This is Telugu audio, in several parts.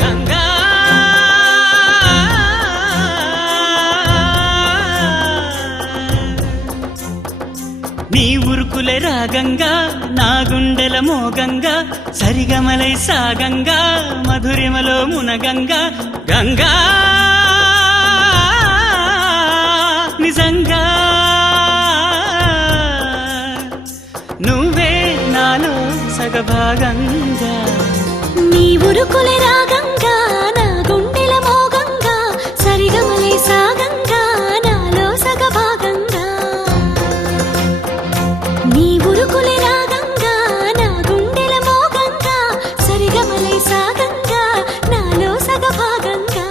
గంగా నీ ఉరుకులే రాగంగా నా గుండెల మోగంగా సరిగమలై సాగంగా మధురిమలో మునగంగా గంగా నిజంగా నువ్వే నాలో సగభాగంగా నీ ఉరుకులే రాగంగా నా గుండెల మోగంగా సరిగమలై సాగంగా నాలో సగభాగంగా నీ ఉరుకులే రాగంగా నా గుండెల మోగంగా సరిగమలై సాగంగా నాలో సగభాగంగా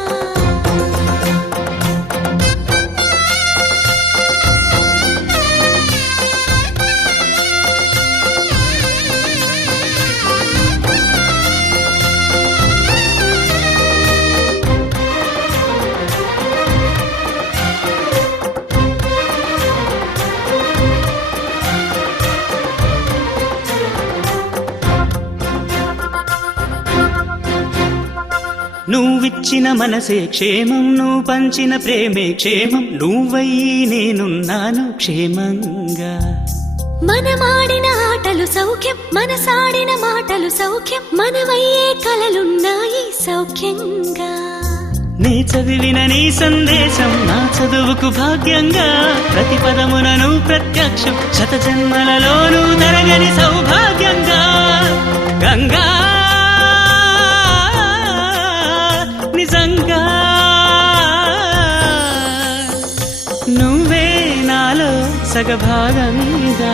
నువ్విచ్చిన మనసే క్షేమం నువ్వు పంచిన ప్రేమే క్షేమం నువ్వయ్యి నేనున్నాను క్షేమంగా మనమాడిన ఆటలు సౌఖ్యం మనసాడిన మాటలు సౌఖ్యం మనమయ్యే కలలున్నాయి సౌఖ్యంగా నీ చదివిన నీ సందేశం నా చదువుకు భాగ్యంగా ప్రతి పదమునను ప్రత్యక్షం శత జన్మలలోనూ తరగని సౌభాగ్యంగా గంగా నిజంగా నువ్వే నాలో సగభాగంగా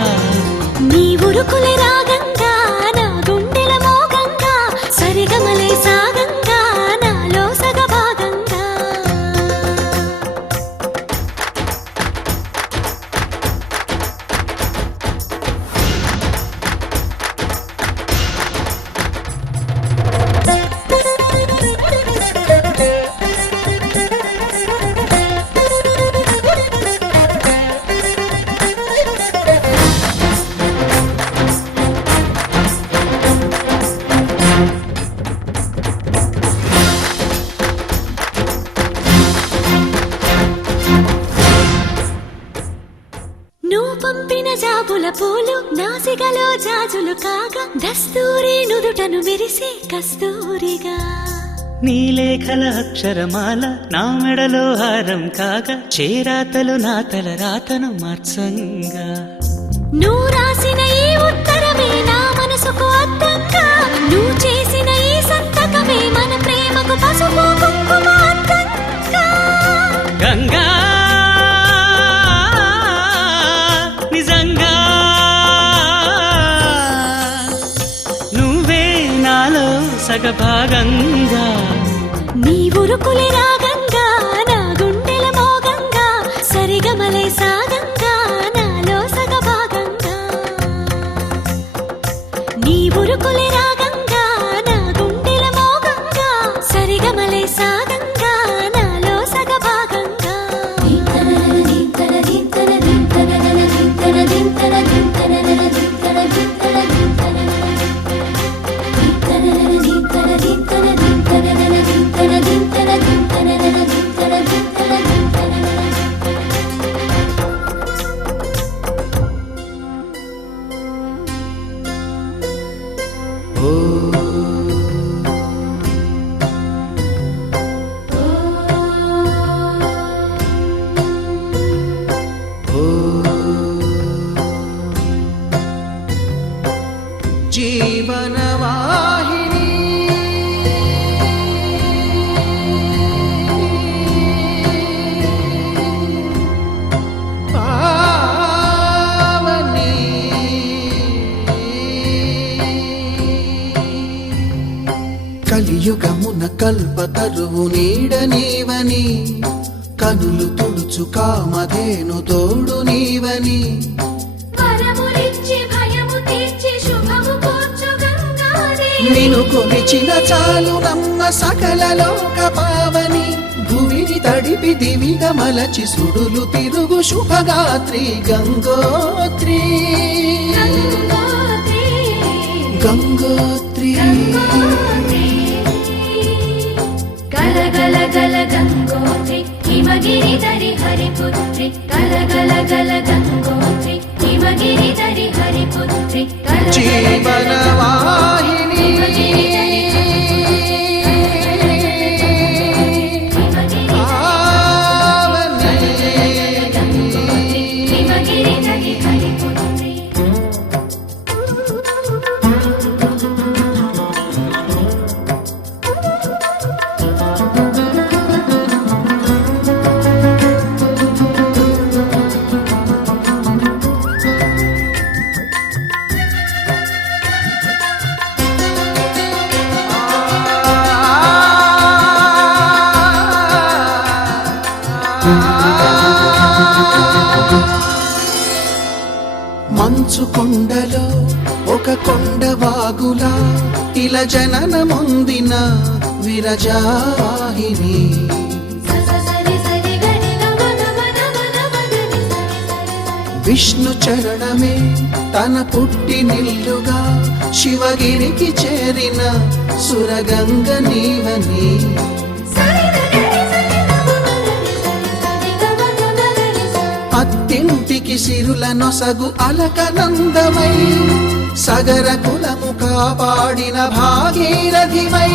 నీ ఉరుకులే రాగంగా నా గుండెల మోగంగా సరిగమలై సాగంగా నాలో సగభాగంగా నువ్వు పంపిన జాబుల పూలు నాసికలో జాజులు కాగా దస్తూరి నుదుటను మెరిసే కస్తూరిగా నీ లేఖల అక్షరమాల నా మెడలో హారం కాగా చేరాతలు నా తల రాతను మార్చంగా నువ్వు రాసిన ఈ ఉత్తరమే నా మనసుకు అర్థంగా నువ్వు చేసిన ఈ సంతకమే మన ప్రేమకు పసుపు కుంకుమ అర్థంగా గంగా నిజంగా నువ్వే నాలో సగభాగంగా నీ ఉరుకులే రాగంగా నా గుండెల మోగంగా సరిగమలై సాగంగా నాలో సగభాగంగా నీ ఉరుకులే రాగంగా నా గుండెల మోగంగా సరిగమలై సాగంగా నాలో సగభాగంగా జీవనవాహిని పావని కలియుగమున కల్పతరువు నీడ నీవని కనులు తుడుచు కామధేను తోడు నీవని నిను కొలిచిన చాలు నమ్మ సకల లోక పావని భూమిని తడిపి దివిగా మలచి సుడులు తిరుగు శుభగాత్రి గంగోత్రి గంగోత్రి గల గల గల గంగోత్రి హిమగిరిధరి హరిపుత్రి గల గల గల గంగోత్రి హిమగిరిధరి హరిపుత్రి జీవనవాహిని హిమగిరిధరి హరిపుత్రి మంచు కొండలో ఒక కొండ వాగులా ఇలా జననమొందిన విరజావాహిని విష్ణు చరణమే తన పుట్టినిల్లుగా శివగిరికి చేరిన సురగంగ నీవని అత్తింటికి సిరుల నొసగు అలకనందమై సగర కులము కాపాడిన భాగీరథిమై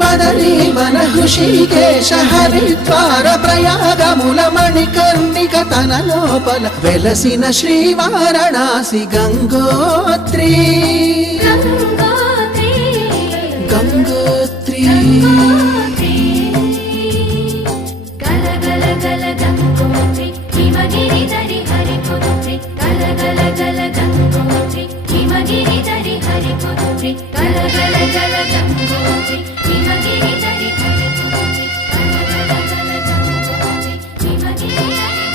బదరీ వన హృషికేశ హరిద్వార ప్రయాగముల మణికర్ణిక తన లోపల వెలసిన శ్రీవారణాసి గంగోత్రి గంగోత్రి గల గల గల గంగోత్రి హిమగిరిధరి హరిపుత్రి గల గల గల గంగోత్రి హిమగిరిధరి హరిపుత్రి గల గల గల గంగోత్రి హిమగిరిధరి హరిపుత్రి గల గల గల గంగోత్రి హిమగిరిధరి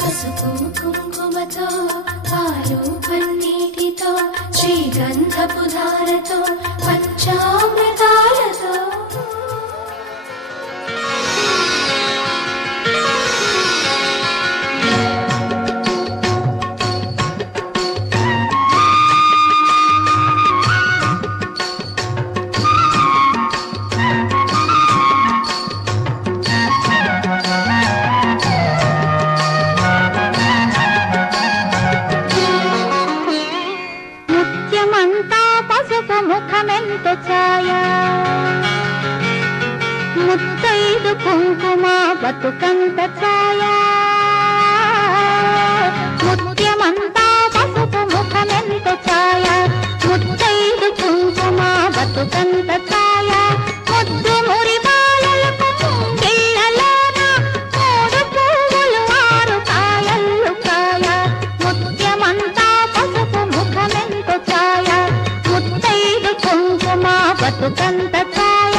పసుపు కుంకుమతో పాలు పన్నీటితో శ్రీగంధపు ధారతో పంచామృతాలతో ముత్యమంతా పసుపు ముఖమెంత ఛాయ ముత్తైదు కుంకుమ బతుకంత ఛాయ ముత్యమంతా పసుపు ముఖమెంత ఛాయ ముత్తైదు కుంకుమ బతుకంత ఛాయ ముద్దు మురిపాలలకు ముంగిళ్ళలోన మూడు పువ్వులు ఆరు కాయల్లు కాయ ముత్యమంతా పసుపు ముఖమెంత ఛాయ ముత్తైదు కుంకుమ బతుకంత ఛాయ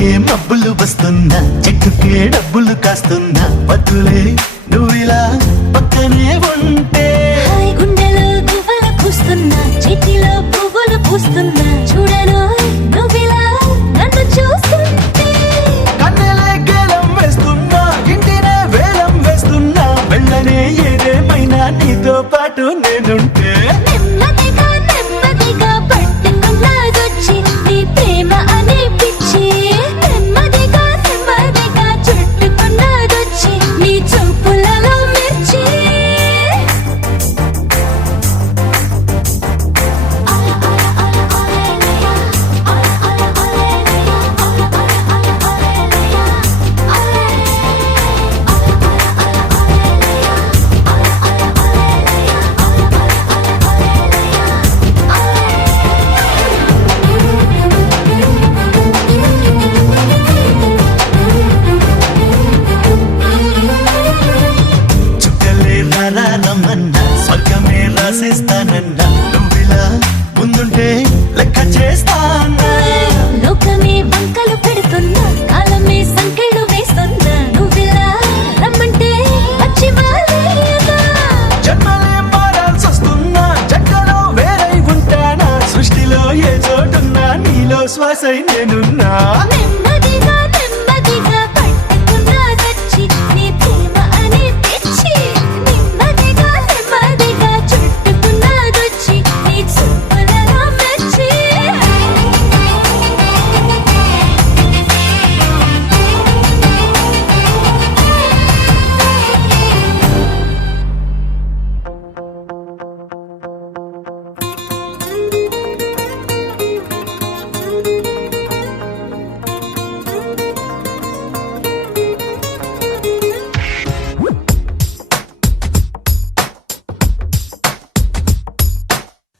మబ్బుకే మబ్బులు వస్తున్నా చెట్టుకే డబ్బులు కాస్తున్నా పట్టులే నువ్విలా పక్కనే ఉంటే హాయ్ గుండెలో గువ్వలు పూస్తున్నా చేతిలో పువ్వులు పూస్తున్నా చూడను నువ్విలా నన్ను చూస్తుంటే కన్నెలే గేలం వేస్తున్నా ఇంటినే వేలం వేస్తున్నా వెళ్ళనే ఏదేమైనా నీతో పాటు నేనుంటే నెమ్మదిగా నెమ్మదిగా పట్టుకున్నదొచ్చి నీ ప్రేమ అనే పిచ్చి నెమ్మదిగా నెమ్మదిగా చుట్టుకున్నదొచ్చి నీ చూపులలో మిర్చి చుట్టలే రారమ్మన్నా స్వర్గమే రాసేస్తానన్నా నువ్విలా ముందుంటే లెక్క చేస్తానా లోకమే వంకలు పెడుతున్నా కాలమే సంకెళ్ళు వేస్తున్నా నువ్విలా రమ్మంటే వచ్చి వాలేదా జన్మలే మారాల్సొస్తున్నా జంటలో వేరై ఉంటానా సృష్టిలో ఏ చోటున్నా నీలో శ్వాసై నేనున్నా నెమ్మదిగా నెమ్మదిగా పట్టుకున్నదొచ్చి నీ ప్రేమ అనే పిచ్చి నెమ్మదిగా నెమ్మదిగా చుట్టుకున్నదొచ్చి నీ చూపులలో మెచ్చి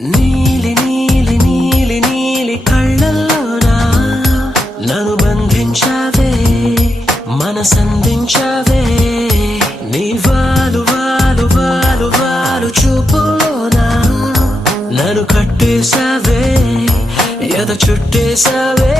నీలి నీలి నీలి నీలి కళ్ళల్లోనా నన్ను బంధించావే మనసందించావే నీ వాలు వాలు వాలు వాలు చూపులోనా నన్ను కట్టేశావే ఎద చుట్టేశావే